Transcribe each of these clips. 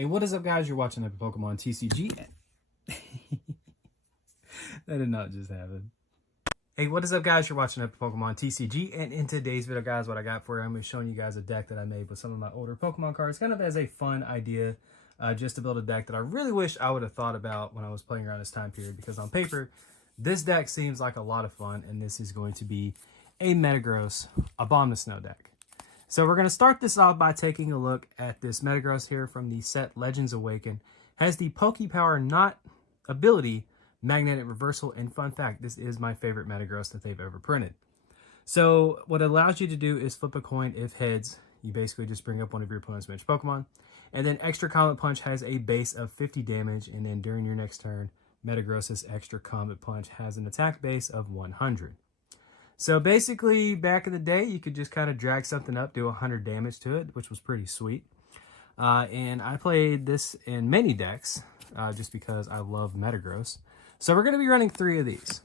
Hey, what is up, guys? You're watching Epic Pokemon TCG. That did not just happen. Hey, what is up, guys? You're watching Epic Pokemon TCG, and in today's video, guys, what I got for you, I'm going to be showing you guys a deck that I made with some of my older Pokemon cards, kind of as a fun idea, just to build a deck that I really wish I would have thought about when I was playing around this time period, because on paper, this deck seems like a lot of fun, and this is going to be a Metagross Abomnasnow deck. So we're going to start this off by taking a look at this Metagross here from the set Legends Awaken. Has the Pokepower Knot ability, Magnetic Reversal, and fun fact, this is my favorite Metagross that they've ever printed. So what it allows you to do is flip a coin. If heads, you basically just bring up one of your opponent's bench Pokemon. And then Extra Comet Punch has a base of 50 damage, and then during your next turn, Metagross's Extra Comet Punch has an attack base of 100. So basically, back in the day, you could just kind of drag something up, do 100 damage to it, which was pretty sweet. And I played this in many decks, just because I love Metagross. So we're going to be running 3 of these.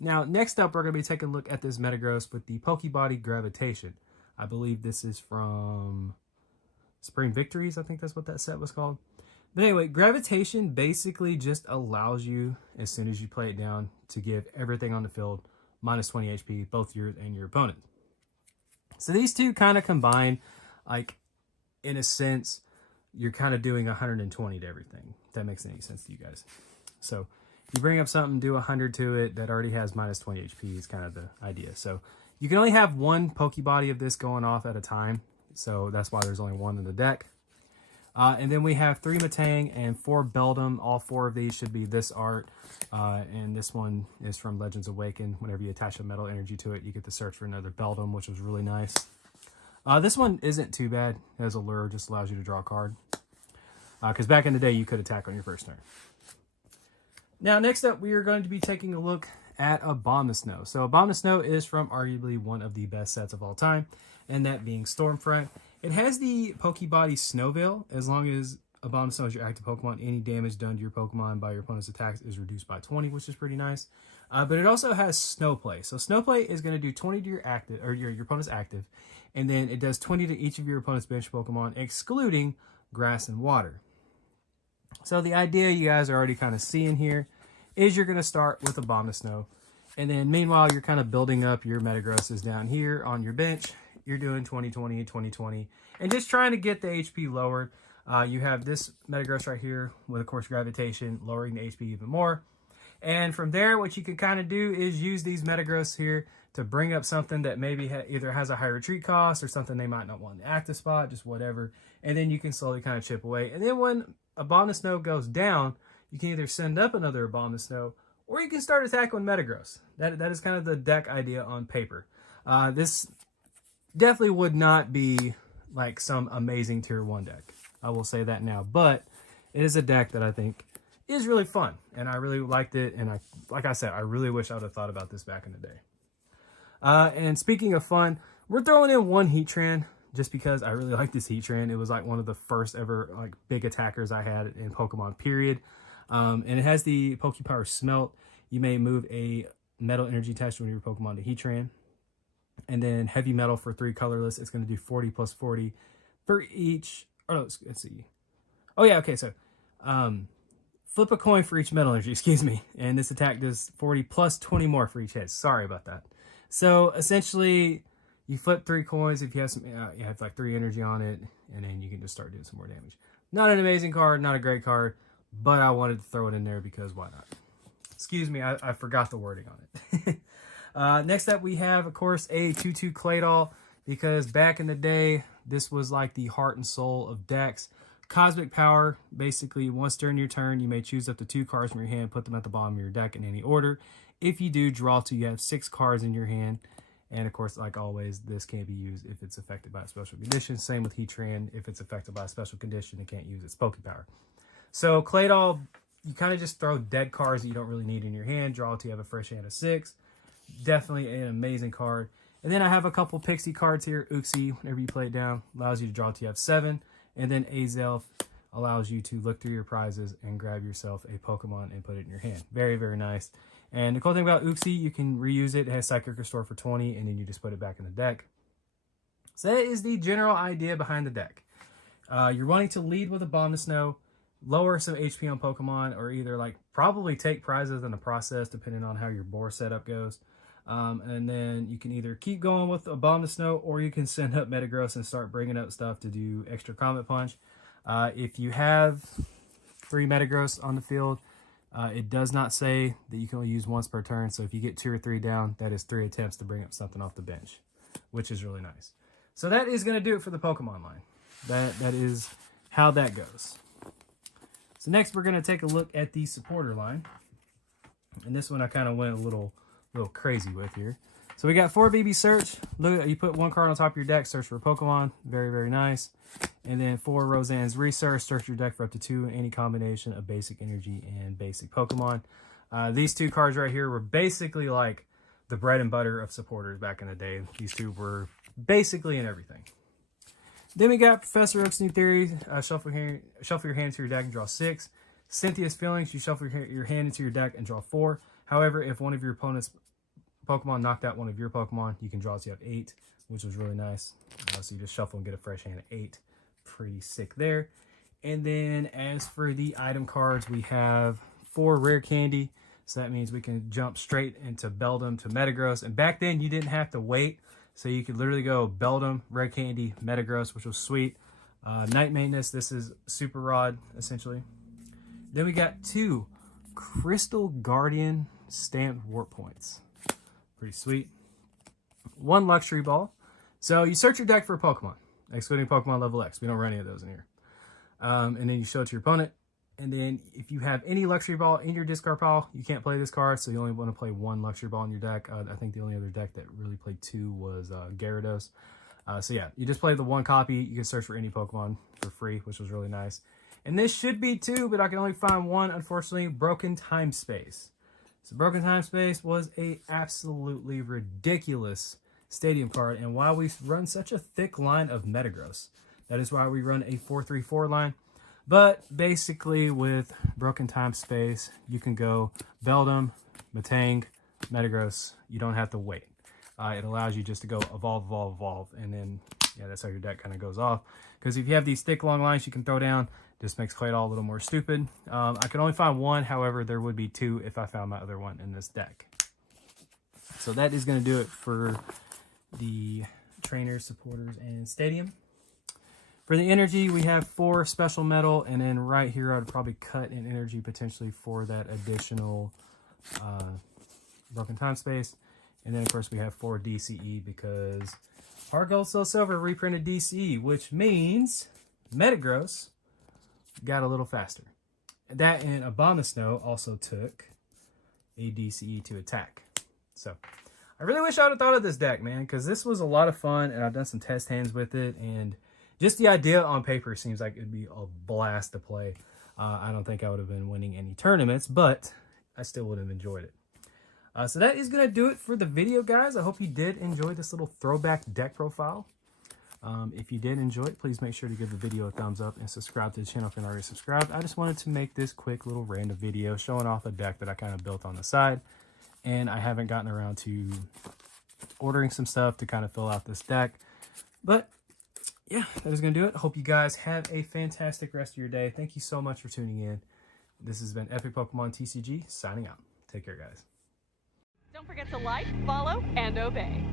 Now, next up, we're going to be taking a look at this Metagross with the Pokebody Gravitation. I believe this is from Spring Victories. I think that's what that set was called. But anyway, Gravitation basically just allows you, as soon as you play it down, to give everything on the field minus 20 HP, both yours and your opponent. So these two kind of combine, like, in a sense, you're kind of doing 120 to everything, if that makes any sense to you guys. So you bring up something, do 100 to it that already has minus 20 HP is kind of the idea. So you can only have one Pokebody of this going off at a time, so that's why there's only one in the deck. And then we have 3 Metang and 4 Beldum. All 4 of these should be this art. And this one is from Legends Awaken. Whenever you attach a metal energy to it, you get to search for another Beldum, which was really nice. This one isn't too bad. It has a lure, just allows you to draw a card. Because back in the day, you could attack on your first turn. Now, next up, we are going to be taking a look at Abomnasnow. So Abomnasnow is from arguably one of the best sets of all time, and that being Stormfront. It has the Pokebody Snowveil. As long as Abomnasnow is your active Pokemon, any damage done to your Pokemon by your opponent's attacks is reduced by 20, which is pretty nice. But it also has Snowplay. So Snowplay is going to do 20 to your active, or your opponent's active, and then it does 20 to each of your opponent's bench Pokemon, excluding Grass and Water. So the idea you guys are already kind of seeing here is you're going to start with Abomnasnow, and then meanwhile you're kind of building up your Metagrosses down here on your bench. You're doing 20, 20, 20, 20, and just trying to get the HP lowered. You have this Metagross right here with, of course, Gravitation, lowering the HP even more. And from there, what you can kind of do is use these Metagross here to bring up something that maybe either has a high retreat cost or something they might not want in the active spot, just whatever. And then you can slowly kind of chip away. And then when Abomnasnow goes down, you can either send up another Abomnasnow or you can start attacking Metagross. That is kind of the deck idea on paper. This definitely would not be like some amazing tier 1 deck. I will say that now, but it is a deck that I think is really fun, and I really liked it. And like I said, I really wish I would have thought about this back in the day. And speaking of fun, we're throwing in 1 Heatran just because I really like this Heatran. It was like one of the first ever like big attackers I had in Pokemon, period. And it has the Pokepower Smelt. You may move a metal energy attached to one of your Pokemon to Heatran. And then Heavy Metal for 3 colorless. It's going to do 40 plus 40 for each. Oh, no, let's see. Oh, yeah, okay, so flip a coin for each metal energy, excuse me. And this attack does 40 plus 20 more for each hit. Sorry about that. So essentially, you flip 3 coins if you have some, you have like 3 energy on it, and then you can just start doing some more damage. Not an amazing card, not a great card, but I wanted to throw it in there because why not? Excuse me, I forgot the wording on it. Next up, we have, of course, a 2/2 Claydol, because back in the day, this was like the heart and soul of decks. Cosmic Power, basically, once during your turn, you may choose up to 2 cards from your hand, put them at the bottom of your deck in any order. If you do, draw 2, you have 6 cards in your hand. And of course, like always, this can't be used if it's affected by a special condition. Same with Heatran. If it's affected by a special condition, it can't use its Pokepower. So Claydol, you kind of just throw dead cards that you don't really need in your hand. Draw 2, you have a fresh hand of 6. Definitely an amazing card. And then I have a couple Pixie cards here. Uxie, whenever you play it down, allows you to draw 2, you have 7. And then Azelf allows you to look through your prizes and grab yourself a Pokemon and put it in your hand. Very, very nice. And the cool thing about Uxie, you can reuse it. It has Psychic Restore for 20, and then you just put it back in the deck. So that is the general idea behind the deck. You're wanting to lead with Abomnasnow, lower some HP on Pokemon, or either like probably take prizes in the process depending on how your board setup goes. And then you can either keep going with Abomnasnow, or you can send up Metagross and start bringing up stuff to do extra Comet Punch. If you have 3 Metagross on the field, it does not say that you can only use once per turn. So if you get 2 or 3 down, that is 3 attempts to bring up something off the bench, which is really nice. So that is going to do it for the Pokemon line. That is how that goes. So next we're going to take a look at the supporter line. And this one I kind of went a little crazy with here. So we got 4 BB Search. Look, you put 1 card on top of your deck, search for a Pokemon. Very, very nice. And then 4 Roseanne's Research. Search your deck for up to 2 any combination of basic energy and basic Pokemon. These 2 cards right here were basically like the bread and butter of supporters back in the day. These 2 were basically in everything. Then we got Professor Oak's New Theory. Shuffle your hand into your deck and draw 6. Cynthia's Feelings. You shuffle your hand into your deck and draw 4. However, if one of your opponent's Pokemon knocked out one of your Pokemon, you can draw so you have 8, which was really nice. So you just shuffle and get a fresh hand at 8. Pretty sick there. And then as for the item cards, we have 4 Rare Candy. So that means we can jump straight into Beldum to Metagross. And back then you didn't have to wait. So you could literally go Beldum, Rare Candy, Metagross, which was sweet. Night Maintenance, this is Super Rod, essentially. Then we got 2 Crystal Guardian stamped Warp Points. Pretty sweet. 1 Luxury Ball. So you search your deck for a Pokemon, excluding Pokemon level X. We don't run any of those in here. And then you show it to your opponent. And then if you have any Luxury Ball in your discard pile, you can't play this card, so you only want to play 1 Luxury Ball in your deck. I think the only other deck that really played 2 was Gyarados. So yeah, you just play the 1 copy. You can search for any Pokemon for free, which was really nice. And this should be 2, but I can only find 1, unfortunately. Broken Time Space. So Broken Time Space was a absolutely ridiculous stadium card, and why we run such a thick line of Metagross. That is why we run a 4-3-4 line. But basically with Broken Time Space, you can go Beldum, Metang, Metagross. You don't have to wait. It allows you just to go evolve, evolve, evolve, and then yeah, that's how your deck kind of goes off. Because if you have these thick, long lines you can throw down, just makes Claydol a little more stupid. I could only find 1, however, there would be 2 if I found my other one in this deck. So that is going to do it for the trainers, supporters, and stadium. For the energy, we have 4 special metal, and then right here I'd probably cut in energy potentially for that additional Broken Time Space. And then of course we have 4 DCE because Hard Gold, Soul Silver reprinted DCE, which means Metagross got a little faster. That and Abomnasnow also took a DCE to attack. So I really wish I would have thought of this deck, man, because this was a lot of fun, and I've done some test hands with it, and just the idea on paper seems like it'd be a blast to play. I don't think I would have been winning any tournaments, but I still would have enjoyed it. So that is going to do it for the video, guys. I hope you did enjoy this little throwback deck profile. If you did enjoy it, please make sure to give the video a thumbs up and subscribe to the channel if you're not already subscribed. I just wanted to make this quick little random video showing off a deck that I kind of built on the side. And I haven't gotten around to ordering some stuff to kind of fill out this deck. But yeah, that is going to do it. I hope you guys have a fantastic rest of your day. Thank you so much for tuning in. This has been Epic Pokemon TCG, signing out. Take care, guys. Don't forget to like, follow, and obey.